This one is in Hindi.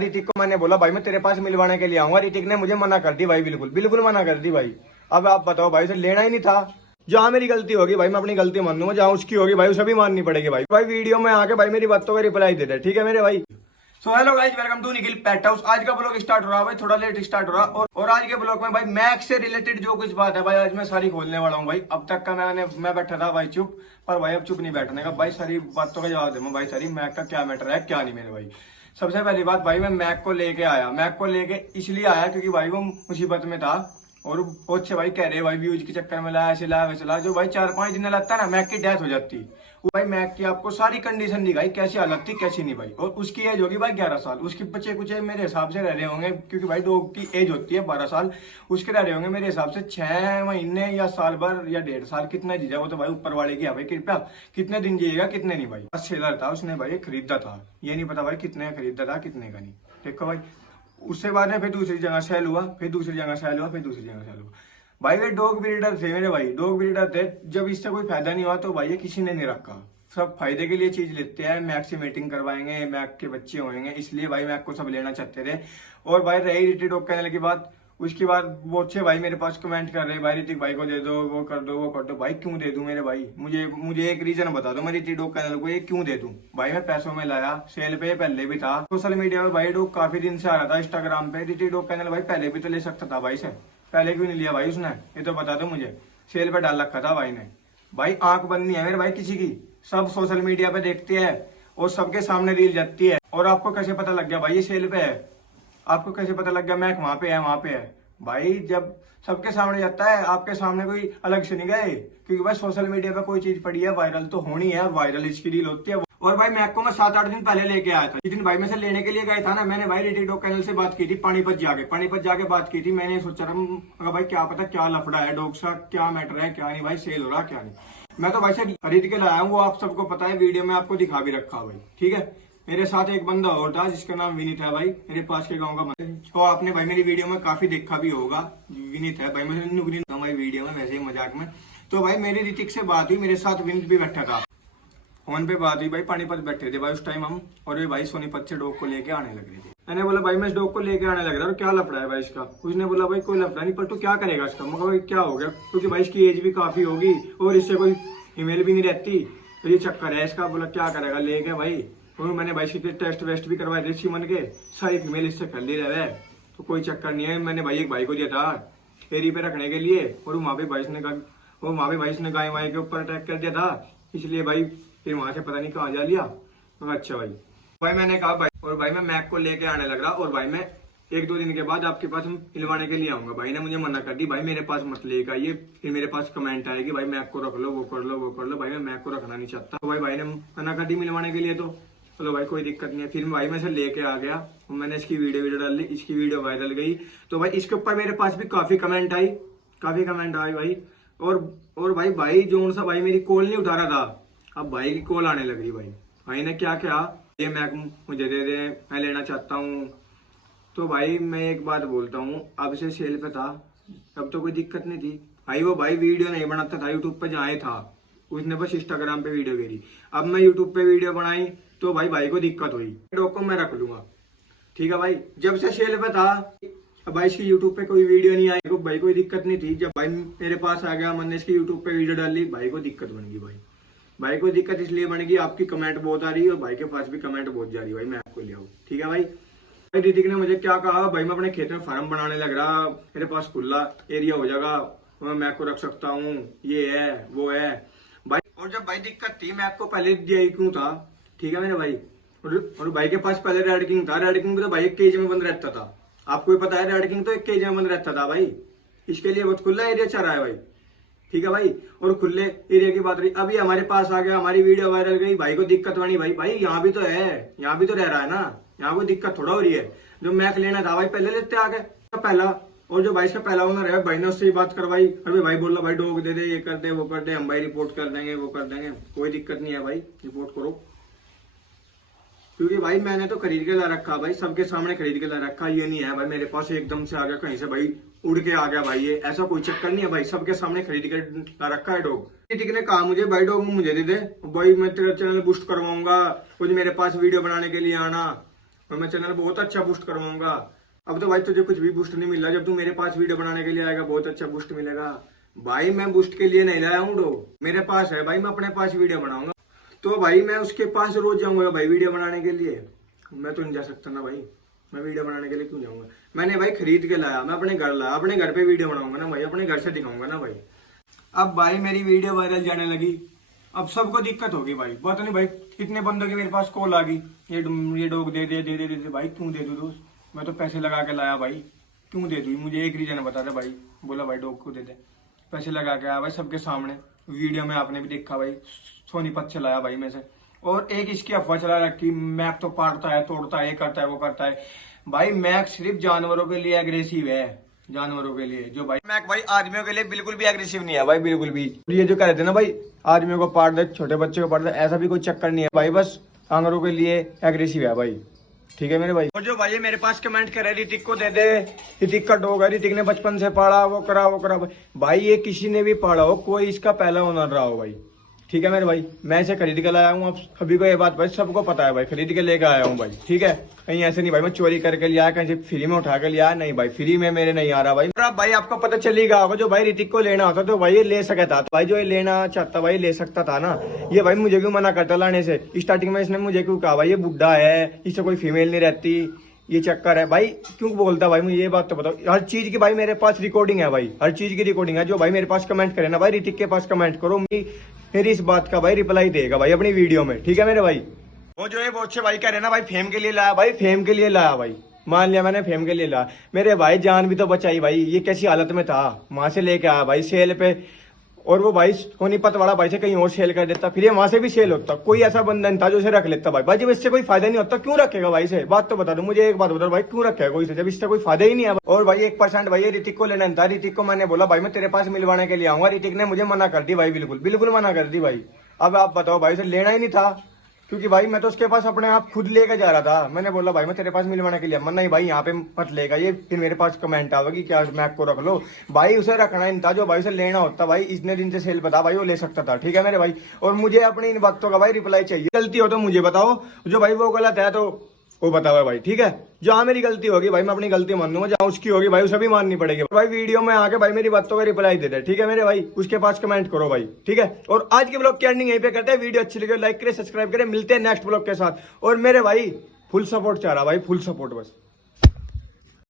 ऋतिक को मैंने बोला भाई मैं तेरे पास मिलवाने के लिए आऊंगा, ऋतिक ने मुझे मना कर दी भाई, बिल्कुल बिल्कुल मना कर दी भाई। अब आप बताओ भाई, उसे लेना ही नहीं था। जहाँ मेरी गलती होगी भाई मैं अपनी गलती मानूंगा, जहाँ उसकी होगी भाई उसे भी माननी पड़ेगी भाई। भाई वीडियो में आके भाई मेरी बातों का रिप्लाई दे दे, ठीक है मेरे भाई। So hello guys, welcome to Nikhil pet house. आज का ब्लॉग स्टार्ट हो रहा है भाई, थोड़ा लेट स्टार्ट हो रहा है। और आज के ब्लॉग में भाई मैक्स से रिलेटेड जो कुछ बात है भाई आज मैं सारी खोलने वाला हूँ भाई। अब तक का मैं बैठा था भाई चुप, पर भाई अब चुप नहीं बैठने का भाई, सारी बातों का जवाब दूंगा भाई। सारी मैक का क्या मैटर है क्या नहीं मेरे भाई। सबसे पहली बात भाई, मैं मैक को लेके आया, मैक को लेके इसलिए आया क्योंकि भाई वो मुसीबत में था और बहुत से भाई कह रहे भाई व्यूज के चक्कर में लाया, ऐसे लाया वैसे लाया। जो भाई 4-5 दिन लगता ना मैक की डेथ हो जाती, वो भाई मैक की आपको सारी कंडीशन दिखाई, कैसी हालत थी कैसी नहीं भाई। और उसकी एज होगी भाई 11 साल, उसके बच्चे कुछ मेरे हिसाब से रह रहे होंगे, क्योंकि भाई डॉग की एज होती है 12 साल, उसके रह रहे होंगे मेरे हिसाब से 6 महीने या साल भर या 1.5 साल। कितना जीजा वो तो भाई ऊपर वाले की है भाई कृपया, कितने दिन जिएगा कितने नहीं भाई। बस सेलर था उसने भाई खरीदा था, ये नहीं पता भाई कितने खरीदा था कितने का नहीं। देखो भाई उससे बाद में फिर दूसरी जगह सेल हुआ, फिर दूसरी जगह सेल हुआ, फिर दूसरी जगह सेल हुआ। भाई वे डॉग ब्रीडर थे मेरे भाई, डॉग ब्रीडर थे। जब इससे कोई फायदा नहीं हुआ तो भाई ये किसी ने नहीं रखा, सब फायदे के लिए चीज लेते हैं। मैक से मीटिंग करवाएंगे, मैक के बच्चे होंगे, इसलिए भाई मैक को सब लेना चाहते थे। और भाई रही ऋतिक डॉग कैनल की बात, उसके बाद बहुत अच्छे भाई मेरे पास कमेंट कर रहे हैं भाई ऋतिक भाई को दे दो, वो कर दो वो कर दो। भाई क्यों दे दूं मेरे भाई, मुझे एक रीजन बता दो, मैं ऋतिक डॉग कैनल को ये क्यों दे दूं भाई। मैं पैसों में लाया, सेल पे पहले भी था, सोशल मीडिया पर भाई डॉग काफी दिन से आ रहा था, इंस्टाग्राम पे ऋतिक डॉग कैनल भाई पहले भी तो ले सकता था भाई से, पहले क्यों नहीं लिया भाई उसने, ये तो बता दो मुझे। सेल पे डाल रखा था भाई ने। भाई आंख बंद नहीं है मेरे भाई किसी की, सब सोशल मीडिया पे देखते हैं और सबके सामने रील जाती है। और आपको कैसे पता लग गया भाई ये सेल पे है, आपको कैसे पता लग गया मैक वहां पे है वहां पे है भाई। जब सबके सामने जाता है, आपके सामने कोई अलग से नहीं गए, क्योंकि भाई सोशल मीडिया पे कोई चीज पड़ी है वायरल तो होनी है, वायरल इसकी रील होती है। और भाई मैक को मैं 7-8 दिन पहले लेके आया था, जिस दिन भाई मैं से लेने के लिए गया था ना, मैंने भाई ऋतिक डॉग कैनल से बात की थी, पानीपत जाके बात की थी। मैंने सोचा था भाई क्या पता क्या लफड़ा है डॉग सा, क्या मैटर है क्या नहीं भाई, सेल हो रहा क्या नहीं। मैं तो भाई से खरीद के लाया हूँ, वो आप सबको पता है, वीडियो में आपको दिखा भी रखा भाई, ठीक है। मेरे साथ एक बंदा और था जिसका नाम विनीत है भाई, मेरे पास के गांव का बंदा, तो आपने भाई मेरी वीडियो में काफी देखा भी होगा, विनीत है भाई। मैं नुगनी भाई वीडियो में वैसे ही मजाक में। तो भाई मेरी ऋतिक से बात हुई, मेरे साथ विनीत भी बैठा था, फोन पे बात हुई भाई, पानीपत बैठे थे भाई उस टाइम हम। और वे भाई सोनीपत से डॉग को लेके आने लग रहे थे। मैंने बोला भाई मैं इस डॉग को लेके आने लग रहा हूँ, क्या लफड़ा है भाई इसका। उसने बोला भाई कोई लफड़ा नहीं, पर तू क्या करेगा इसका। मैं भाई क्या हो गया, क्योंकि भाई इसकी एज भी काफी होगी और इससे कोई फीमेल भी नहीं रहती, तो ये चक्कर है इसका। बोला क्या करेगा लेके भाई। और मैंने भाई इसके टेस्ट वेस्ट भी करवाए थे सीमन के, सारी फीमेल इससे कर ली रहे, तो कोई चक्कर नहीं है। मैंने भाई एक भाई को दिया था फेरी पे रखने के लिए, और वहाँ पे भाई ने गाय वाय के ऊपर अटैक कर दिया था, इसलिए भाई फिर वहां से पता नहीं कहाँ जा लिया। अच्छा भाई मैंने कहा भाई, और भाई मैं मैक को लेके आने लग रहा, और भाई मैं 1-2 दिन के बाद आपके पास मिलवाने के लिए आऊंगा। भाई ने मुझे मना कर दी, भाई मेरे पास मत लेकर आइए, फिर मेरे पास कमेंट आएगी भाई मैक को रख लो, वो कर लो वो कर लो। भाई मैं मैक को रखना नहीं चाहता, तो भाई ने मना कर दी मिलवाने के लिए। तो चलो भाई कोई दिक्कत नहीं है। फिर भाई मैं से लेके आ गया, मैंने इसकी वीडियो डाल ली, इसकी वीडियो वायरल गई, तो भाई इसके ऊपर मेरे पास भी काफी कमेंट आई भाई। और भाई जो सा भाई मेरी कॉल नहीं उठा रहा था, अब भाई की कॉल आने लग रही। भाई ने क्या क्या ये मैक मुझे दे दे, मैं लेना चाहता हूँ। तो भाई मैं एक बात बोलता हूँ, अब से सेल पे था तब तो कोई दिक्कत नहीं थी भाई। वो भाई वीडियो नहीं बनाता था यूट्यूब पे, जहाँ था उसने बस इंस्टाग्राम पे वीडियो भेजी। अब मैं यूट्यूब पे वीडियो बनाई तो भाई को दिक्कत हुई, डॉग को मैं रख लूंगा, ठीक है भाई। जब से सेल पे था अब भाई इसकी यूट्यूब पे कोई वीडियो नहीं आई, तो भाई कोई दिक्कत नहीं थी। जब भाई मेरे पास आ गया, मैंने इसकी यूट्यूब पे वीडियो डाली, भाई को दिक्कत बन गई। भाई को दिक्कत इसलिए बन गई, आपकी कमेंट बहुत आ रही है और भाई के पास भी कमेंट बहुत जा रही है भाई, मैं आपको ले आऊँ, ठीक है भाई। ऋतिक ने मुझे क्या कहा भाई, मैं अपने खेत में फार्म बनाने लग रहा, मेरे पास खुला एरिया हो जाएगा, मैं मैक को रख सकता हूँ, ये है वो है भाई। और जब भाई दिक्कत थी मैक को पहले दिया ही क्यों था, ठीक है मेरे भाई। और भाई के पास पहले रेड किंग था, रेड किंग तो भाई 1 केज में बंद रहता था, आपको भी पता है रेड किंग तो 1 केज में बंद रहता था भाई। इसके लिए बहुत खुला एरिया चल रहा है भाई, ठीक है भाई। और खुले एरिया की बात रही, अभी हमारे पास आ गया, हमारी वीडियो वायरल गई, भाई को दिक्कत बनी। भाई यहाँ भी तो है, यहाँ भी तो रह रहा है ना, यहाँ कोई दिक्कत थोड़ा हो रही है। जो मैक लेना था भाई पहले लेते आ गए पहला, और जो भाई इसका पहला ओनर है भाई ने उससे बात करवाई, अरे भाई बोल रहा भाई डॉग दे दे, ये कर दे वो कर दे, हम भाई रिपोर्ट कर देंगे वो कर देंगे। कोई दिक्कत नहीं है भाई, रिपोर्ट करो, क्योंकि भाई मैंने तो खरीद के ला रखा भाई, सबके सामने खरीद के ला रखा। ये नहीं है भाई मेरे पास एकदम से आ गया कहीं से भाई उड़ के आ गया भाई, ये ऐसा कोई चक्कर नहीं है भाई, सबके सामने खरीद के ला रखा है डॉग। ऋतिक ने कहा मुझे भाई डॉग मुझे दे दे भाई, मैं तेरा चैनल बूस्ट करवाऊंगा, कुछ मेरे पास वीडियो बनाने के लिए आना। और मैं चैनल बहुत अच्छा बूस्ट करवाऊंगा। अब तो भाई तुझे कुछ भी बूस्ट नहीं मिल रहा, जब तू मेरे पास वीडियो बनाने के लिए आएगा बहुत अच्छा बूस्ट मिलेगा। भाई मैं बूस्ट के लिए नहीं लाया हूँ डो, मेरे पास है भाई, मैं अपने पास वीडियो बनाऊंगा। तो भाई मैं उसके पास रोज जाऊंगा भाई वीडियो बनाने के लिए? मैं तो नहीं जा सकता ना भाई, मैं वीडियो बनाने के लिए क्यों जाऊंगा? मैंने भाई खरीद के लाया, मैं अपने घर लाया, अपने घर पे वीडियो बनाऊंगा ना भाई, अपने घर से दिखाऊंगा ना भाई। अब भाई मेरी वीडियो वायरल जाने लगी, अब सबको दिक्कत होगी भाई। पता नहीं भाई कितने बंदों की मेरे पास कॉल आ गई, ये डॉग दे दे दे दे दे दे। भाई क्यों दे दूं दोस्त, मैं तो पैसे लगा के लाया भाई, क्यों दे दूं? मुझे एक रीजन बता दे भाई। बोला भाई डॉग को दे दे, पैसे लगा के आया भाई सबके सामने, वीडियो में आपने भी देखा भाई, सोनीपत से लाया भाई में से। और एक इसकी अफवाह चला रखी, मैक तो पाटता है, तोड़ता है, ये करता है, वो करता है। भाई मैक सिर्फ जानवरों के लिए एग्रेसिव है, जानवरों के लिए। जो भाई मैक भाई आदमियों के लिए बिल्कुल भी एग्रेसिव नहीं है भाई, बिल्कुल भी। ये जो कह रहे थे ना भाई आदमियों को पाट दे, छोटे बच्चे को पाट दे, ऐसा भी कोई चक्कर नहीं है भाई, बस जानवरों के लिए एग्रेसिव है भाई। ठीक है मेरे भाई। और जो भाई मेरे पास कमेंट करे ऋतिक को दे दे, ऋतिक का डॉग है, ऋतिक ने बचपन से पाला, वो करा वो करा। भाई ये किसी ने भी पाला हो, कोई इसका पहला ओनर रहा हो भाई। ठीक है मेरे भाई, मैं इसे खरीद के लाया हूँ। अब सभी को ये बात भाई सबको पता है भाई, खरीद के लेके आया हूँ भाई। ठीक है, कहीं ऐसे नहीं भाई मैं चोरी करके लिया, कहीं से फ्री में उठा के लिया, नहीं भाई, फ्री में मेरे नहीं आ रहा भाई। और अब भाई आपको पता चलेगा होगा, जो भाई ऋतिक को लेना होता तो भाई ये ले सकता था, भाई जो ये लेना चाहता भाई ले सकता था ना। ये भाई मुझे क्यों मना करता लाने से? स्टार्टिंग में इसने मुझे क्यों कहा भाई ये बुढ़ा है, इससे कोई फीमेल नहीं रहती, ये चक्कर है भाई, क्यों बोलता भाई? मुझे ये बात तो बताओ। हर चीज की भाई मेरे पास रिकॉर्डिंग है भाई, हर चीज की रिकॉर्डिंग है। जो भाई मेरे पास कमेंट करे ना भाई, ऋतिक के पास कमेंट करो, मेरी इस बात का भाई रिप्लाई देगा भाई अपनी वीडियो में। ठीक है मेरे भाई। वो जो है बहुत अच्छे भाई कह रहे ना भाई फेम के लिए लाया भाई, फेम के लिए लाया भाई, मान लिया मैंने फेम के लिए लाया। मेरे भाई जान भी तो बचाई भाई, ये कैसी हालत में था, वहां से लेके आया भाई सेल पे, और वो भाई सोनीपत वाला भाई से कहीं और सेल कर देता, फिर ये वहां से भी सेल होता। कोई ऐसा बंदा नहीं था जो इसे रख लेता भाई। भाई जब इससे कोई फायदा नहीं होता क्यों रखेगा भाई से? बात तो बता दो मुझे, एक बात बता दो भाई, क्यों रखेगा कोई से जब इससे कोई फायदा ही नहीं है? और भाई 1% भाई ये ऋतिक को लेना था। ऋतिक को मैंने बोला भाई मैं तेरे पास मिलवाने के लिए आऊंगा, ऋतिक ने मुझे मना कर दी भाई, बिल्कुल बिल्कुल मना कर दी भाई। अब आप बताओ भाई से लेना ही नहीं था, क्योंकि भाई मैं तो उसके पास अपने आप खुद लेकर जा रहा था। मैंने बोला भाई मैं तेरे पास मिलवाने के लिए, मन नहीं भाई यहाँ पे मत लेगा ये, फिर मेरे पास कमेंट आवा कि क्या मैक को रख लो। भाई उसे रखना ही नहीं था, जो भाई उसे लेना होता भाई इतने दिन से सेल बता भाई वो ले सकता था। ठीक है मेरे भाई, और मुझे अपनी इन बातों का भाई रिप्लाई चाहिए। गलती हो तो मुझे बताओ, जो भाई वो गलत है तो वो बताओ भाई। ठीक है, जहाँ मेरी गलती होगी भाई मैं अपनी गलती मान लूंगा, जहाँ उसकी होगी भाई उसे भी माननी पड़ेगी भाई। वीडियो में आके भाई मेरी बातों का रिप्लाई दे दे। ठीक है मेरे भाई, उसके पास कमेंट करो भाई। ठीक है, और आज के ब्लॉग की एंडिंग यहीं पे करते हैं। वीडियो अच्छी लगे लाइक करें, सब्सक्राइब करें, मिलते हैं नेक्स्ट ब्लॉग के साथ। और मेरे भाई फुल सपोर्ट चाह रहा भाई, फुल सपोर्ट बस।